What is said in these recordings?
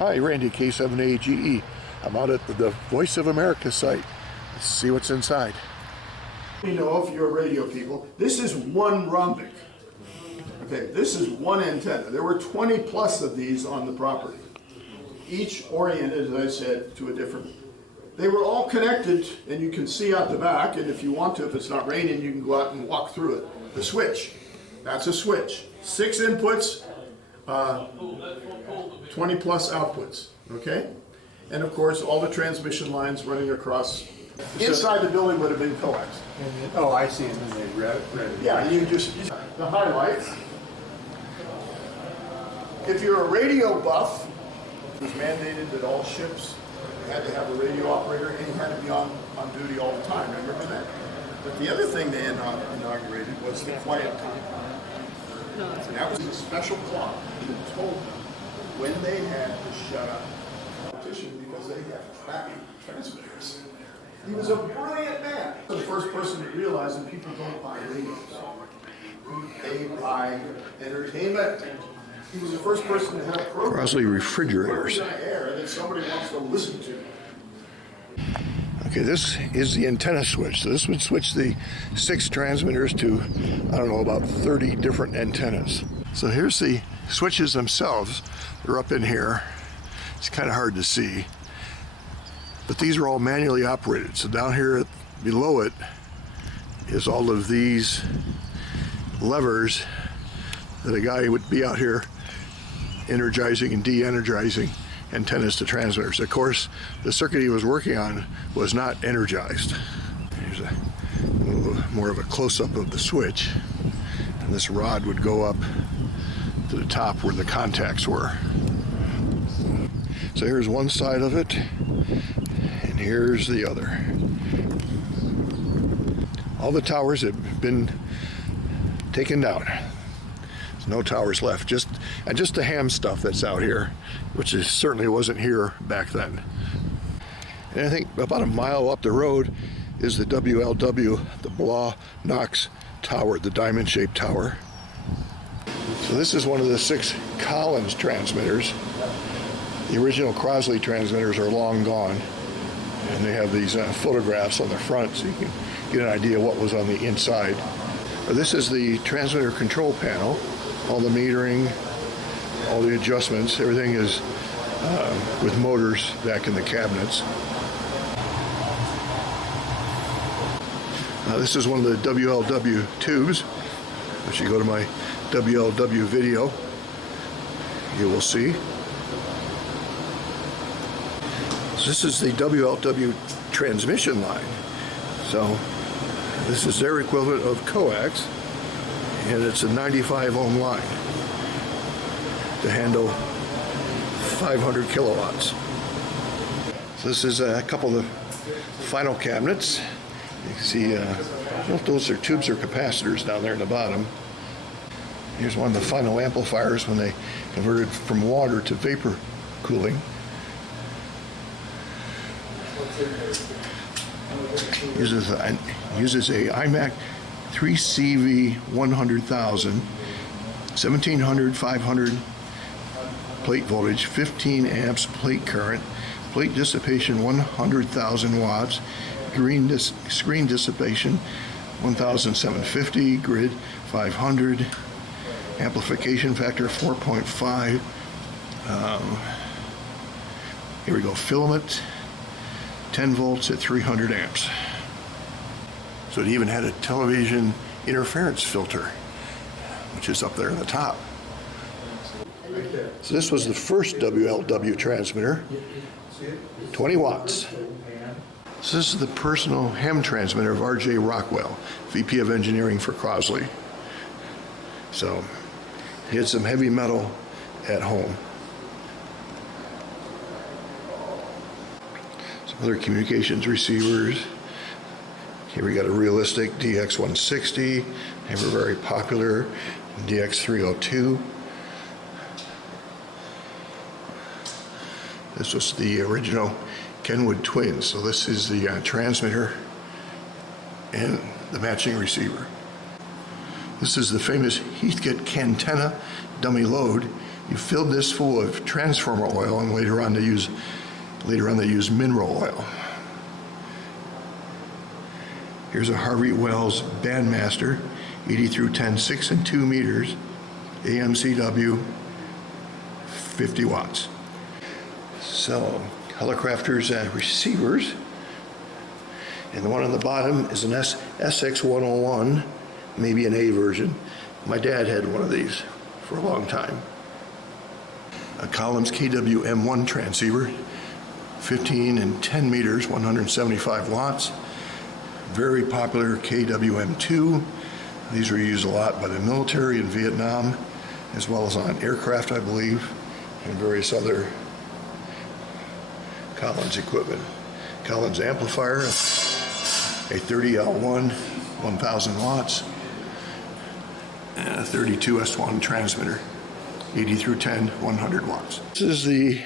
Hi, Randy, K7AGE. I'm out at the Voice of America site. Let's see what's inside. You know, if you're radio people, this is one rhombic. Okay, this is one antenna. There were 20 plus of these on the property, each oriented, as I said, to a different. They were all connected, and you can see out the back, and if you want to, if it's not raining, you can go out and walk through it. The switch, that's a switch. 6 inputs, 20 plus outputs, okay? And of course, all the transmission lines running across. Inside the building would have been coax. Oh, I see, and then they read it. Yeah, you just, the highlights. If you're a radio buff, it was mandated that all ships had to have a radio operator, and he had to be on duty all the time. Remember that? But the other thing they inaugurated was the quiet time. And that was a special clock that told them when they had to shut up competition because they had crappy transmitters. He was a brilliant man. The first person to realize that people don't buy radios. They buy entertainment. He was the first person to have programs. Crosley refrigerators. Air that somebody wants to listen to. Okay, this is the antenna switch. So this would switch the 6 transmitters to, I don't know, about 30 different antennas. So here's the switches themselves. They're up in here. It's kind of hard to see. But these are all manually operated. So down here below it is all of these levers that a guy would be out here energizing and de-energizing antennas to transmitters. Of course, the circuit he was working on was not energized. Here's a little more of a close-up of the switch. And this rod would go up to the top where the contacts were. So here's one side of it, and here's the other. All the towers have been taken down. There's no towers left, just the ham stuff that's out here, which certainly wasn't here back then. And I think about a mile up the road is the WLW, the Blah Knox Tower, the diamond-shaped tower. So this is one of the 6 Collins transmitters. The original Crosley transmitters are long gone, and they have these photographs on the front so you can get an idea what was on the inside. This is the transmitter control panel. All the metering, all the adjustments, everything is with motors back in the cabinets. This is one of the WLW tubes. If you go to my WLW video, you will see. So this is the WLW transmission line. So this is their equivalent of coax, and it's a 95 ohm line to handle 500 kilowatts. So this is a couple of final cabinets. You can see, I don't know if those are tubes or capacitors down there in the bottom. Here's one of the final amplifiers when they converted from water to vapor cooling. Uses a iMac 3CV 100,000, 1700, 500 plate voltage, 15 amps plate current, plate dissipation 100,000 watts, screen dissipation 1,750, grid 500, amplification factor 4.5. Here we go, filament 10 volts at 300 amps. So it even had a television interference filter, which is up there at the top. So this was the first WLW transmitter, 20 watts. So this is the personal hem transmitter of R.J. Rockwell, VP of Engineering for Crosley. So he had some heavy metal at home. Some other communications receivers. Here we got a realistic DX160. They were very popular. DX302. This was the original Kenwood twins. So this is the transmitter and the matching receiver. This is the famous Heathkit Cantenna dummy load You filled this full of transformer oil, and later on they use mineral oil. Here's a Harvey Wells Bandmaster, 80 through 10, 6 and 2 meters, AMCW, 50 watts. So, Helicrafters receivers. And the one on the bottom is an SX101, maybe an A version. My dad had one of these for a long time. A Collins KWM1 transceiver, 15 and 10 meters, 175 watts. Very popular KWM2. These were used a lot by the military in Vietnam, as well as on aircraft, I believe, and various other Collins equipment. Collins amplifier, a 30L1, 1000 watts, and a 32S1 transmitter, 80 through 10, 100 watts. This is the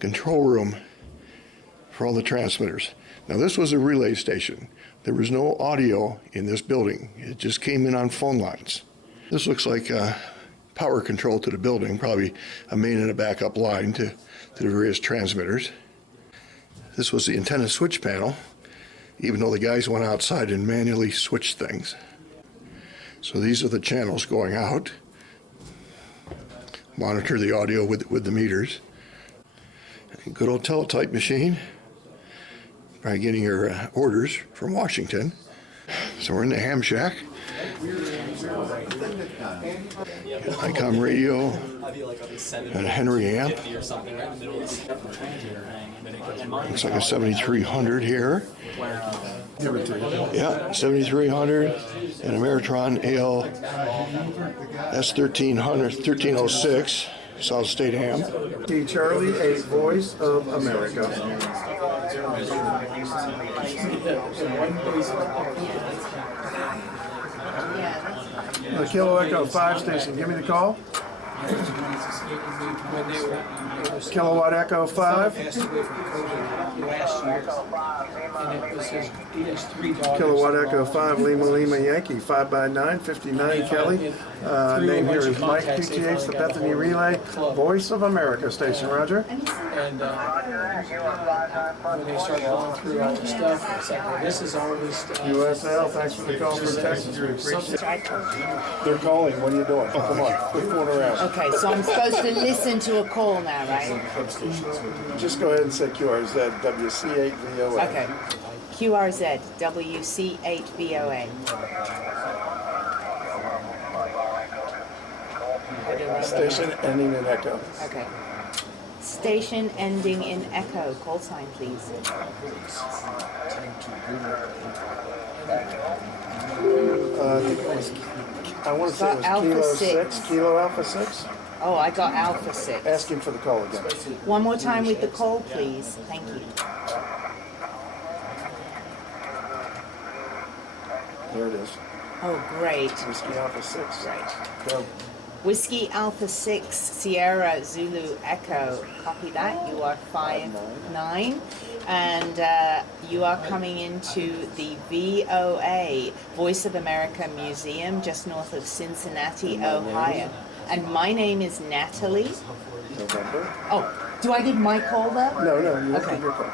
control room for all the transmitters. Now this was a relay station. There was no audio in this building. It just came in on phone lines. This looks like power control to the building, probably a main and a backup line to the various transmitters. This was the antenna switch panel, even though the guys went outside and manually switched things. So these are the channels going out. Monitor the audio with the meters. Good old teletype machine. By getting your orders from Washington. So we're in the ham shack. ICOM radio and a Henry amp. Looks like a 7300 here. Yeah, 7300 and a Meritron AL S1306 solid state ham. T. Charlie, a voice of America. The Kilo Echo 5 station, give me the call. Kilowatt Echo 5. Kilowatt Echo 5, Lima Lima Yankee, 5x9, 59 Kelly. Name here is Mike, PTH, the Bethany Relay, Voice of America station, Roger. And when they start going through all the stuff, it's like, well, this is all this stuff. USL, thanks for the call from Texas. We appreciate it. They're calling. What are you doing? Oh, come on, quit fooling around. Okay, so I'm supposed to listen to a call now, right? Just go ahead and say QRZ WC8VOA. Okay. QRZ WC8VOA. Station ending in Echo. Okay. Station ending in Echo. Call sign, please. I want to say it was Alpha Kilo 6. 6. Kilo Alpha 6. Oh, I got Alpha 6. Ask him for the call again. One more time with the call, please. Thank you. There it is. Oh, great. Whiskey Alpha 6. Right. Go. Whiskey Alpha 6, Sierra Zulu Echo. Copy that. You are 5-9. And you are coming into the VOA, Voice of America Museum, just north of Cincinnati, Ohio. And my name is Natalie. November. Oh, do I give my call though? No, you Okay. give your call.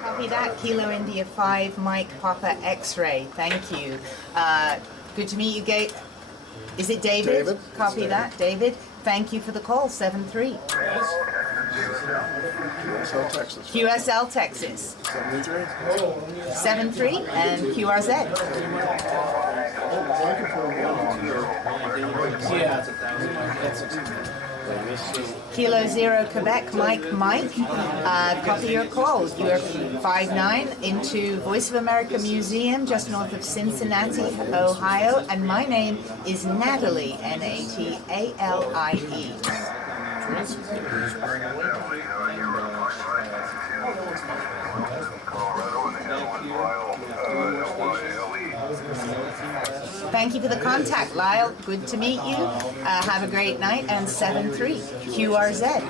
Copy that. Kilo India 5, Mike Papa X-Ray. Thank you. Good to meet you, Is it David? David. Copy that. David, thank you for the call. 7-3. QSL Texas. QSL Texas. 73. 7-3 and QRZ. Kilo Zero Quebec, Mike. Copy your call. You're 5-9 into Voice of America Museum, just north of Cincinnati, Ohio, and my name is Natalie, Natalie. Thank you for the contact, Lyle. Good to meet you. Have a great night. And 7-3 QRZ.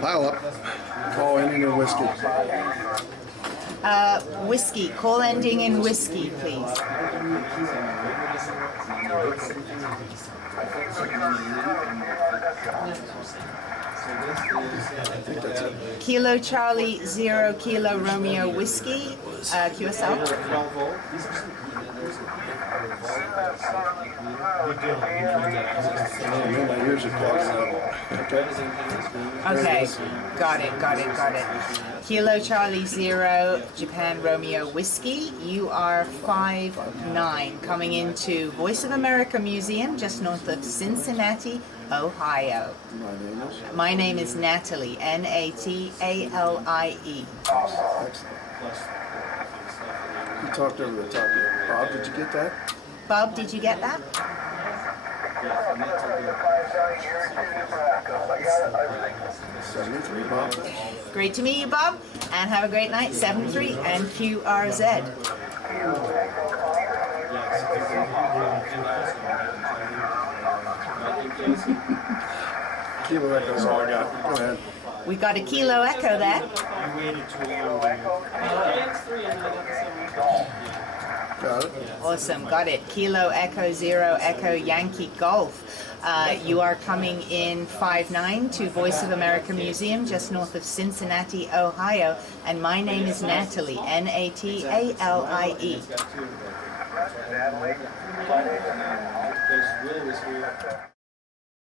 Pile up. Call ending in Whiskey. Whiskey. Call ending in whiskey, please. Kilo Charlie 0 Kilo Romeo Whiskey. QSL. Man, my ears are clogging up. Okay, got it. Kilo Charlie 0 Japan Romeo Whiskey. You are 5'9", coming into Voice of America Museum, just north of Cincinnati, Ohio. My name is Natalie, Natalie. Excellent. You talked over the top here. Bob, did you get that? Bob, did you get that? 73, Bob. Great to meet you, Bob, and have a great night. 73 and QRZ. Kilo Echo's all I got. Go ahead. We got a Kilo Echo there. Got it. Awesome, got it. Kilo Echo 0 Echo Yankee Golf. You are coming in 5'9" to Voice of America Museum, just north of Cincinnati, Ohio. And my name is Natalie, Natalie.